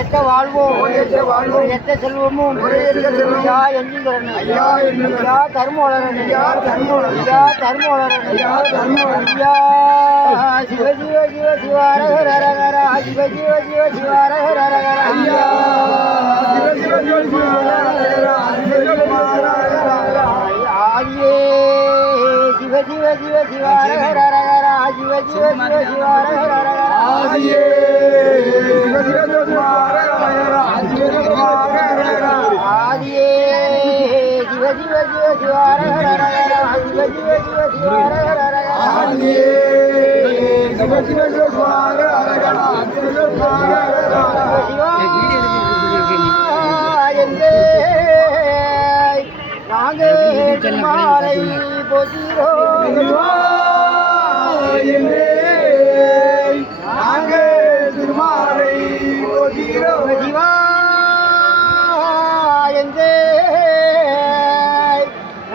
எட்ட வாழ்வோம் எட்ட செல்வமும் ஐயா என்றும் தரணும் ஐயா தர்மம் வளரணும் சிவ சிவ சிவ சிவ சிவ சிவ சிவ சிவ சிவ சிவ அரகர அரகர ஆதியே சிவ சிவ சிவ சிவ அரகர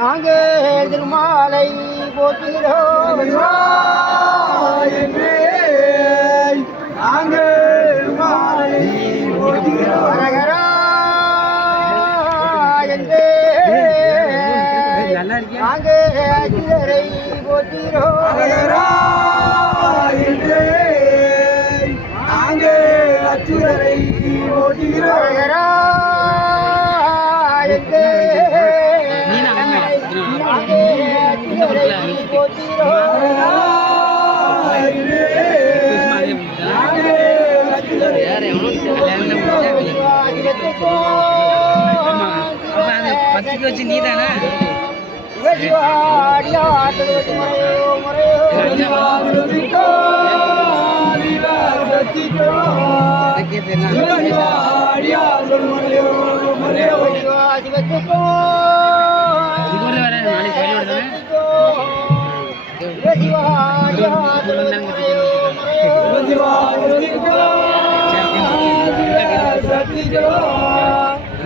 அரகர சிவ சிவ சிவ சிவ அரகர அரகர சிவாயந்தே நாங்கள் நாங்கள் திருமாலை போகிறோம் ஹரஹரா என்றே நாங்கள் அச்சுதரை போகிறோம் பத்துக்கு வச்சு நீ தானே இதுக்குள்ள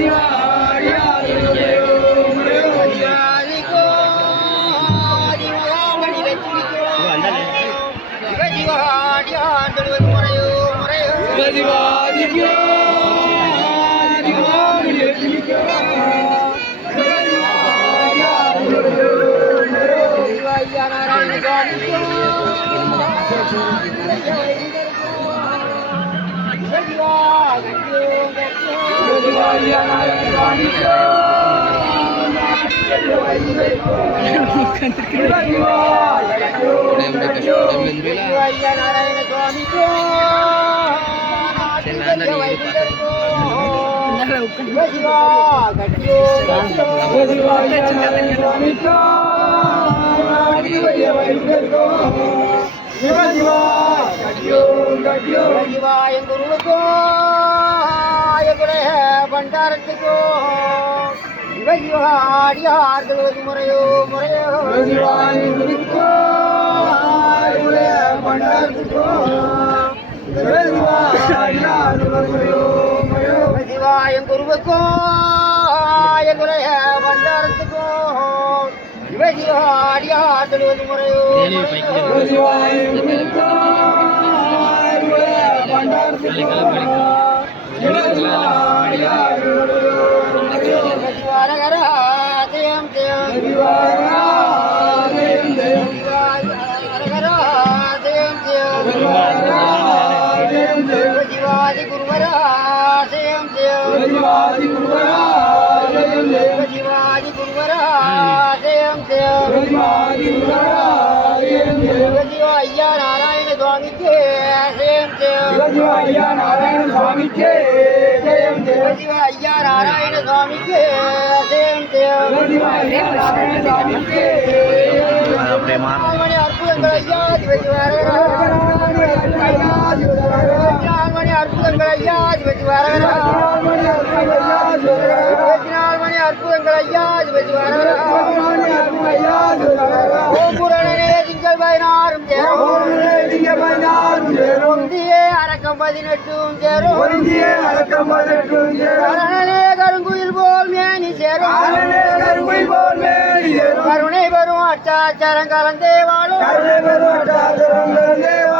Yeah. கட்டியோ கட்டியோ சிவா எங்க உருவக்கோ எங்களுடைய பண்டாரத்துக்கோ. சிவ சிவா அடியார்கள் முறையோ. முறையோ சிவா எங்க உருவக்கோ எங்களுடைய பண்டாரத்துக்கோ. அடியார்கள் முறையோ முறையோ. शिवाजी गुरुवरा जयम देव சிவஜிவ ஐயா நாராயண சுவாமிக்கே. ஜெயம் ஜெயம். சிவ ஐயா நாராயண சுவாமிக்கு. ஜெயம் சிவஜிவ ஐயா நாராயண சுவாமிக்கே. அற்புதங்கள் ஐயா சிவஜிவாரகரா மணி அற்புதங்கள் ஐயா சிவஜிவாரகரா மணி அற்புதங்கள் ஐயா சிவஜிவாரகரா ஓம்புரணனே திங்கள் பதினாறும் சேரும் அரக்கம் பதினெட்டும் சேரும் கரணனே கருங்குயில் போல் மேனி சேரும் கருணை பெறும் அட்டாச்சாரம் கலந்தே வாழும்.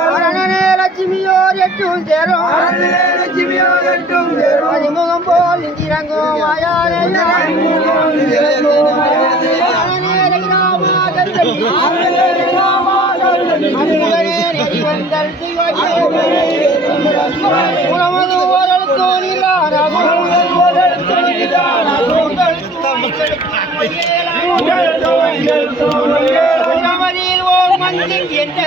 கரணனே லட்சுமியோர் எட்டும் சேரும் போல் இங்கிரங்கும் ரகுராமா கருங்கல்லி. அன்புடனே நெறி வந்தல் சிவாஜி. உணவது ஓரளவுக்கு நீராடாமல் மந்திங் என்ற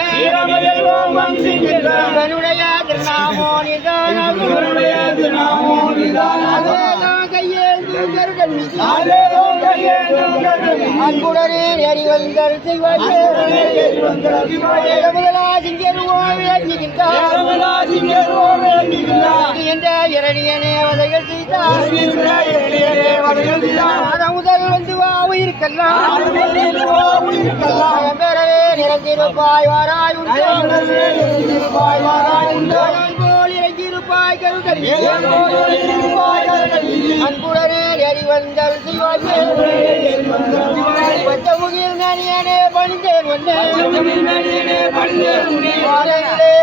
திருநாமோ கருடன் அன்புடனே நெறி வந்தல் சிவாஜி. என்ற இரணியனே வதைகள் செய்தார். முதல் வந்து வா உயிருக்கெல்லாம். பெறவே நிறந்திருப்பாய் வாராய் உண்டு. போல் இறங்கியிருப்பாய் கருதறி அன்புடனே நெறி வந்தல் சிவாஜி பச்சமுகில் நனியனே பணிந்தேன் ஒன்னே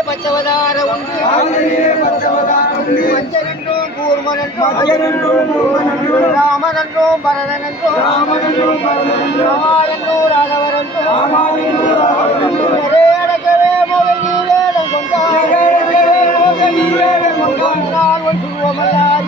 பச்சவதார உண்டு. பச்சனென்றும் கூர்மனென்றும். ராமனென்றும் பரதனென்றும் அடக்கவே நான் ஒன்று சுருவமல்லார்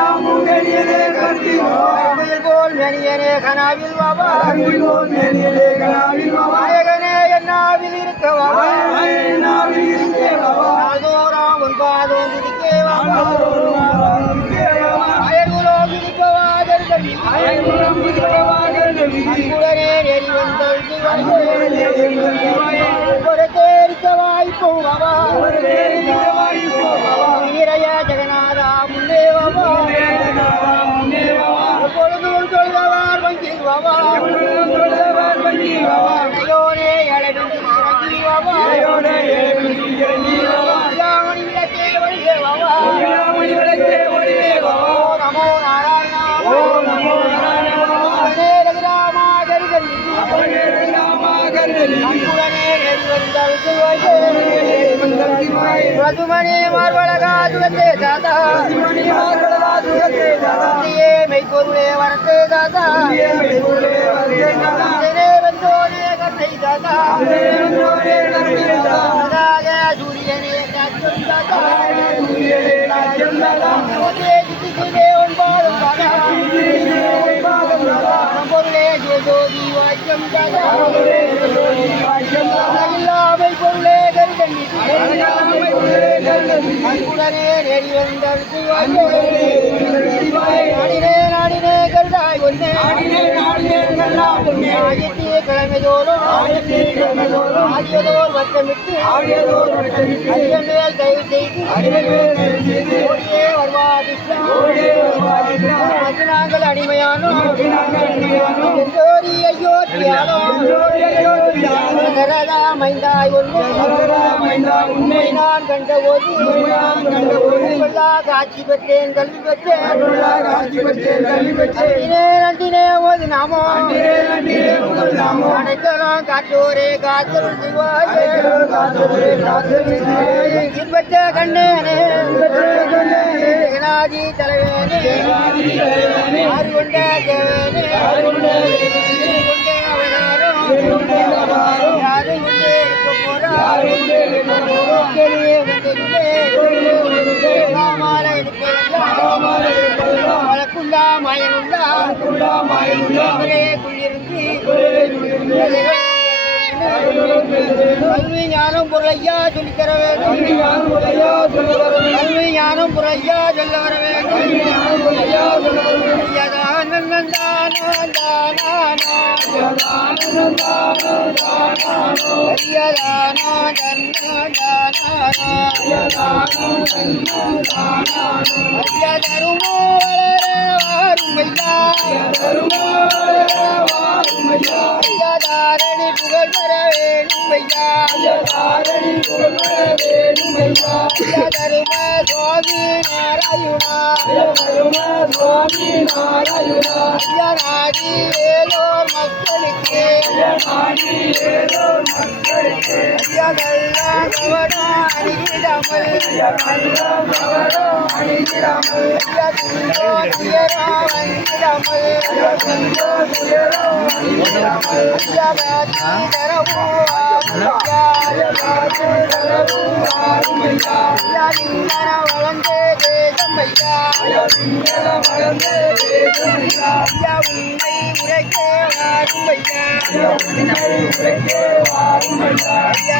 போல் மேனியனே கனாவில் வாமா நாயகனே என்னாவில் இருக்க வாமா நாள்தோறும் உன் பாதம் அன்புடனே நெறி ஒரு தேரிக்க வாய்ப்பும் வாமா வீரைய கருகல்லி அன்புடனே நெறி வந்தல் மதுமணி மார்வழகா தாத்தா. இந்தியே மெய்ப்பொருளே வரத்தே அதாக சூரியனே காற்றும் தாத்தா நமக்கே தித்திக்குதே உன் பாதம் தாத்தா பொருளே ஜோதி வாக்கியம் தாத்தா இல்லாமை பொருளே கருதண்ணி அன்புடனே நெறி வந்தல் நாடினே நாடினே கருடாய் ஒன்னே ஆகியத்திய கிழமை தோறும் ஆகியதோர் வட்டமிட்டு ஐயமேல் தயவு செய்து ஓடியே வருவா கிருஷ்ணா அது நாங்கள் அடிமையானோம் எந்தோரி ஐயோத்தியானோ சரதா மைந்தாய் ஒன்று உண்மை நான் கண்டபோது சொல்லா காட்சி பெற்றேன் கல்வி பெற்றேன். நன்றினே ஓது நாமோ அடைக்கலம் காத்தவரே காத்தவரே சிவாயே. இன்பற்ற கண்ணேனே. ஜெகநாதி தலைவனே. ஆறு கொண்ட தேவனே அவதாரம். யாரு. மாலை கல்வி ஞானம் பொருளையா சொல்லித் தர வேண்டும் ஞானம் உடையா சொல்ல வர வேண்டும். கல்வி ஞானம் பொருளையா சொல்ல வர வேண்டும் கல்வி ஞானம் உடையா சொல்ல ஐயா. ஐயதாரணி புகழ் பெற வேணும் ஐயா. ஐயா. சுவாமி நாராயணா. சுவாமி நாராயணா. ஐயனாதி ஏதோ மக்களுக்கு ஐயதெல்லாம் கவனம் அணியிடாமல் வளர்ந்தே தேசம் ஐயா யவிங்கல வளர்ந்தே ஐயா. உண்மை உரைக்கே வாரும் ஐயா யவுன்னை உரைக்கே வாரும் ஐயா. ஐயா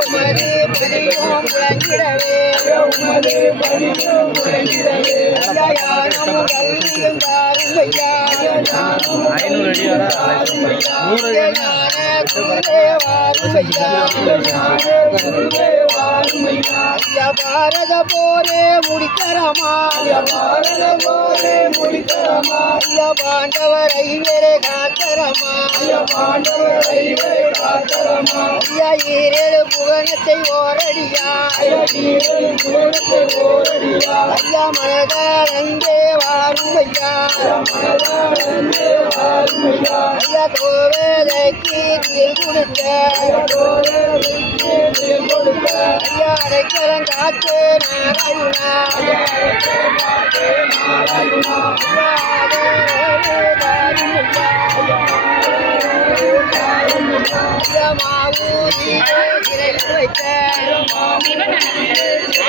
உமது பதிலும் விளங்கிடவே உமது உரைகிறதே. ஐயா யாரும் கல்வியும் தாரும் ஐயா ஐநூறு அடி வர நூறு ஞான குருவே பாரத போரே முடித்தரமா பாரத போரே முடித்தரமா. பாண்டவரை வேறு காத்தரமா பாண்டவர் ஐவரை காத்தரமா. ஈரேழு புகனத்தை ஓரடியா நீரில் ஓரடியா. ஐயா மனதாரங்கே வாரும் ஐயா மனதாரந்தே வாரும் ஐயா. ஐயா கோவேதைக்கு தில் கொடுத்த கோரலுக்கு வேல் நாராயணா மாவூரி வைத்த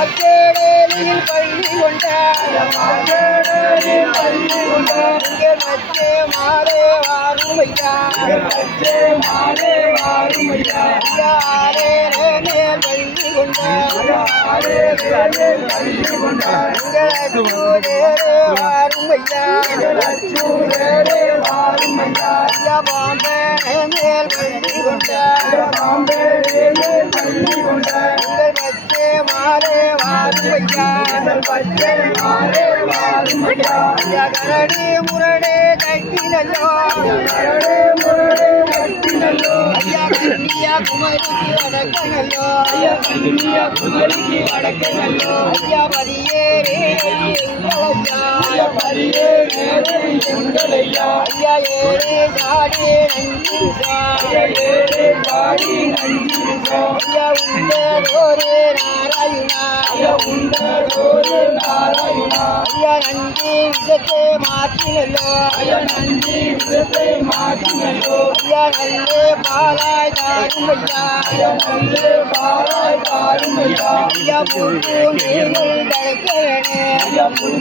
ஐயா பள்ளி கொண்ட பள்ளி கொண்ட இங்கே மச்சே மாறே வாரும் ஐயா பச்சை மாலே வாரும் ஐயா. ஆரே மேல் பள்ளி கொண்ட பள்ளி கொண்ட வாரும் ஐயா வாரும் ஐயா. பாம்பே மேல் பள்ளி கொண்ட பாம்பே மேல் பள்ளி கொண்ட உங்கள் மச்சே மாறே கரடி முரடே கட்டினல்லோ கரடே முரடே கட்டினல்லோ. ஐயா கண்ணியா குமரிக்கு வடக்கனல்லோ ஐயா கண்ணியா குமரிக்கு வடக்கே ஐயா பதியேறே எங்களையா பரியே மாற்றினோ நல்லே பாலாய் தாரும் ஐயா நல்ல தாருமையா ஐயா பூக்கு நீங்கள் கிடைக்கவேனே புல்பூன்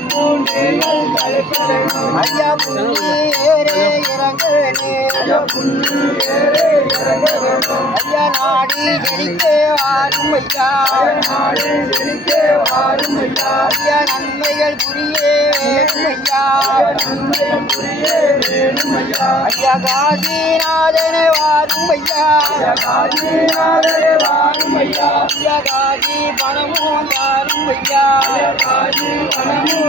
ஐயா புள்ளி ஏறே ஐயா நாடி செழிக்கே வாரும் ஐயா ஐயா நன்மைகள் புரியே ஐயா ஐயா வாரும் ஐயா ஐயா காசி பணமும் தாரும் ஐயா காஜி பணமும்